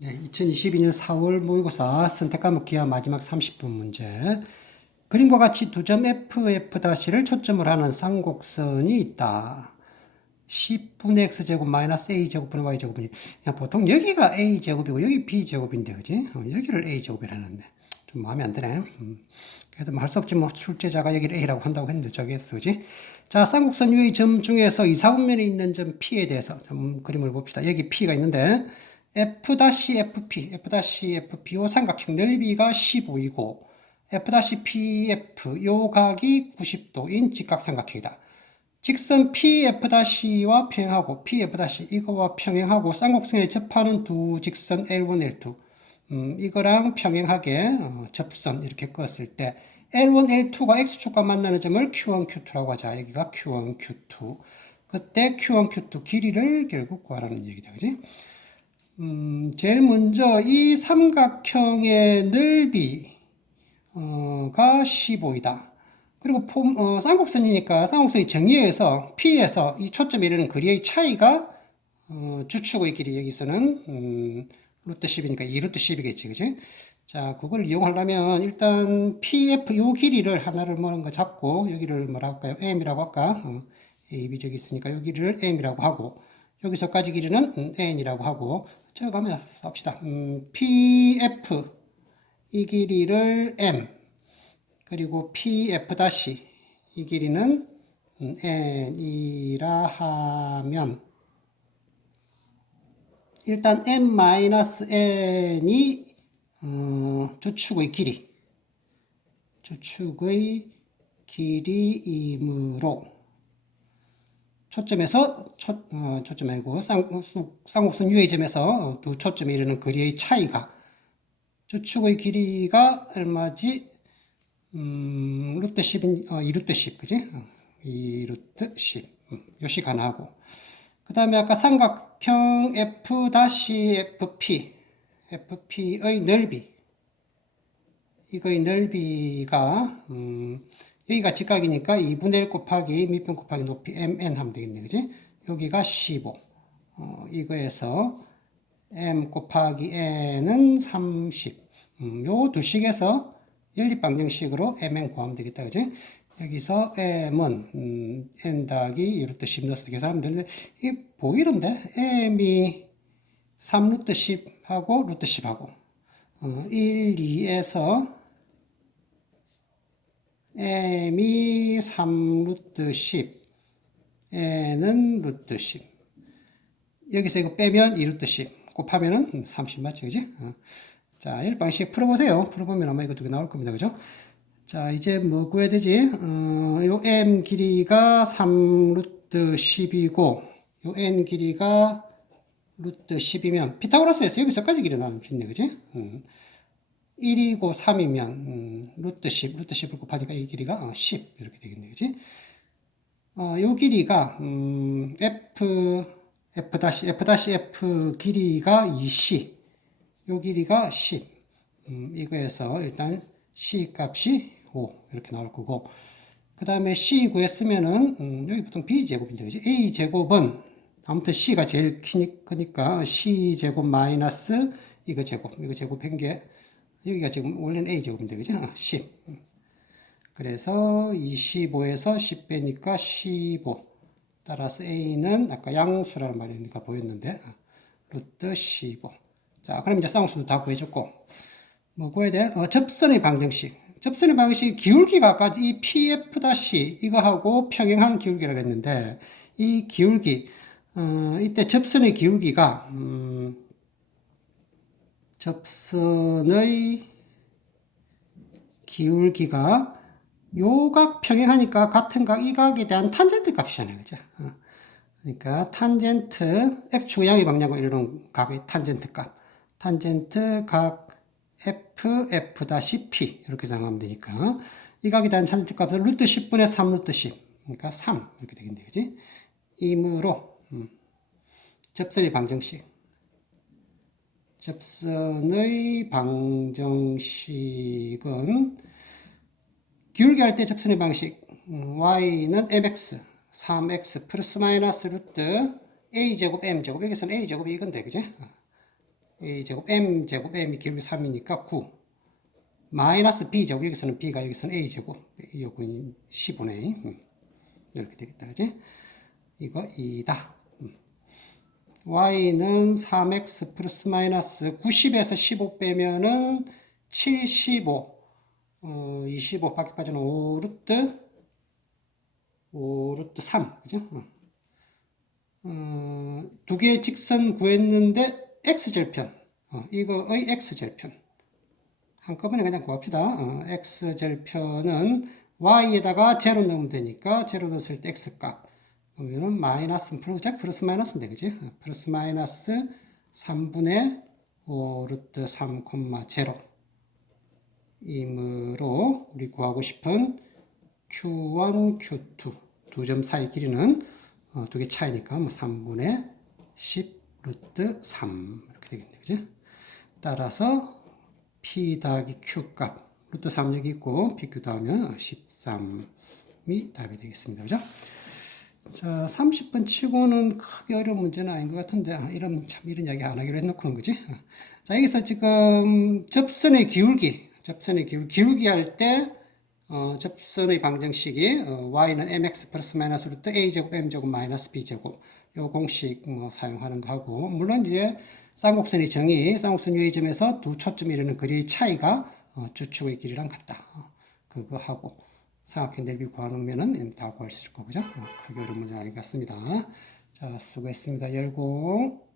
네, 2022년 4월 모의고사 선택 과목 기하 마지막 30분 문제. 그림과 같이 두 점 FF-를 초점을 하는 쌍곡선이 있다. 10분의 x제곱 마이너스 a제곱 분의 y제곱분이 그냥 보통 여기가 a제곱이고 여기 b제곱인데 그지? 어, 여기를 a제곱이라는데 좀 마음에 안 드네. 음. 그래도 뭐 할 수 없지 뭐 출제자가 여기를 a라고 한다고 했는데 저게 쓰지? 자 쌍곡선 위의 점 중에서 이사분면에 있는 점 p에 대해서 좀 그림을 봅시다. 여기 p가 있는데 f-fp, f-fp 요 삼각형 넓이가 15이고 f-pf 요 각이 90도인 직각삼각형이다. 직선 PF-와 평행하고 PF- 이거와 평행하고 쌍곡선에 접하는 두 직선 L1, L2 음, 이거랑 평행하게 어, 접선 이렇게 껐을 때 L1, L2가 X축과 만나는 점을 Q1, Q2라고 하자. 여기가 Q1, Q2. 그때 Q1, Q2 길이를 결국 구하라는 얘기다. 그지? 음, 제일 먼저 이 삼각형의 넓이가 15이다. 그리고 폼, 어, 쌍곡선이니까 쌍곡선이 정의에서 P에서 이 초점에 이르는 거리의 차이가 어, 주축의 길이 여기서는 음, 루트 10이니까 2루트 10이겠지, 그지? 자, 그걸 이용하려면 일단 PF 요 길이를 하나를 뭔가 잡고 여기를 뭐라 할까요? M이라고 할까? 어, A, B 저기 있으니까 요 길이를 M이라고 하고 여기서까지 길이는 음, N이라고 하고 저기 가면 삽시다. 음, PF 이 길이를 M. 그리고 PF 다시 이 길이는 음, N이라 하면 일단 M-N이 어, 주축의 길이. 주축의 길이이므로 초점에서 초, 어, 초점 아니고 쌍, 쌍곡선 유의점에서 두 초점에 이르는 거리의 차이가 주축의 길이가 얼마지? 음, 루트 10인, 어, 2루트 10, 그지? 어, 2루트 10. 음, 요식 하나 하고. 그 다음에 아까 삼각형 F-FP, FP의 넓이. 이거의 넓이가, 음, 여기가 직각이니까 2분의 1 곱하기 밑변 곱하기 높이 mn 하면 되겠네, 그지? 여기가 15. 어, 이거에서 m 곱하기 n은 30. 음, 요두 식에서 연립방정식으로 mn 구하면 되겠다, 그지? 여기서 m은 음, n 더하기 2루트 10 넣어서 계산하면 되는데 이 보이는데 m이 3 루트 10하고 루트 10하고 어, 1, 2에서 m이 3 루트 10 n은 루트 10 여기서 이거 빼면 2 루트 10 곱하면은 30 맞지 그지? 어. 자, 이 방식 풀어보세요. 풀어보면 아마 이거 두 개 나올 겁니다. 그죠? 자, 이제 뭐 구해야 되지? 어, 요 m 길이가 3 루트 10이고, 요 n 길이가 루트 10이면, 피타고라스에서 여기서까지 길이 좋네, 그지? 음. 1이고 3이면, 음, 루트 10, 루트 10을 곱하니까 이 길이가 10, 이렇게 되겠네, 그지? 어, 요 길이가, 음, f, f 다시, f 다시 f 길이가 2c, 요 길이가 10. 음, 이거에서 일단 c 값이 5 이렇게 나올 거고 그 다음에 c 구했으면은 음, 여기 보통 b 제곱인데 그지? a 제곱은 아무튼 c가 제일 크니까 c 제곱 마이너스 이거 제곱 이거 제곱한 게 여기가 지금 원래는 a 제곱인데 그지? 10. 그래서 25에서 10 빼니까 15. 따라서 a는 아까 양수라는 말이니까 보였는데 루트 15. 자, 그럼 이제 쌍수도 다 구해줬고, 뭐 구해야 돼? 어, 접선의 방정식. 접선의 방정식 기울기가 아까 이 PF 이거하고 평행한 기울기라고 했는데, 이 기울기, 어, 이때 접선의 기울기가, 음, 접선의 기울기가 요각 평행하니까 같은 각, 이 각에 대한 탄젠트 값이잖아요. 그죠? 어. 그러니까 탄젠트, x축 양의 방향으로 이루는 각의 탄젠트 값. 탄젠트 각 f, f-p 이렇게 생각하면 되니까 이 각에 대한 탄젠트 값은 루트 10분의 3 루트 10 그러니까 3 이렇게 되겠네 그지? 이므로 음, 접선의 방정식 접선의 방정식은 기울기 할 때 접선의 방식 음, y는 mx 3x 플러스 마이너스 루트 a제곱 m제곱 여기서는 a제곱이 이건데 그지? A 제곱 M 제곱 M이 기울기 3이니까 9 마이너스 B 제곱 여기서는 B가 여기서는 A 제곱. 요건 15네. 음. 이렇게 되겠다 그지? 이거 2다 y는 3x 플러스 마이너스 90에서 15 빼면은 75 어, 25 밖에 빠지는 5 루트 5 루트 3 그죠? 어. 어, 두 개의 직선 구했는데 x절편 어, 이거의 x절편 한꺼번에 그냥 구합시다. 어, x절편은 y에다가 제로 넣으면 되니까 제로 넣었을 때 x값 그러면은 마이너스 플러스 플러스 마이너스인데 그지? 어, 플러스 마이너스 3분의 5 루트 3 콤마 제로 이므로 우리 구하고 싶은 Q1, Q2 두 점 사이 길이는 어, 두 개 차이니까 뭐 3분의 10 루트 3 이렇게 되겠네 그지? 따라서 P 더하기 Q 값 루트 3 여기 있고 PQ 더하면 13이 답이 되겠습니다 그죠? 자, 30번 치고는 크게 어려운 문제는 아닌 것 같은데, 아, 이런, 참, 이런 이야기 안 하기로 해놓고는 거지. 어. 자, 여기서 지금 접선의 기울기, 접선의 기울기, 기울기 할 때, 어, 접선의 방정식이, 어, y는 mx 플러스 마이너스 루트 a제곱 m제곱 마이너스 b제곱, 요 공식 뭐 사용하는 거 하고, 물론 이제 쌍곡선의 정의, 쌍곡선 유의점에서 두 초점 이르는 거리의 차이가, 어, 주축의 길이랑 같다. 어, 그거 하고, 사각형 넓이 구하면은 다 구할 수 있을 거죠. 어, 크게 어려운 문제 아닌 것 같습니다. 자, 수고했습니다. 열공.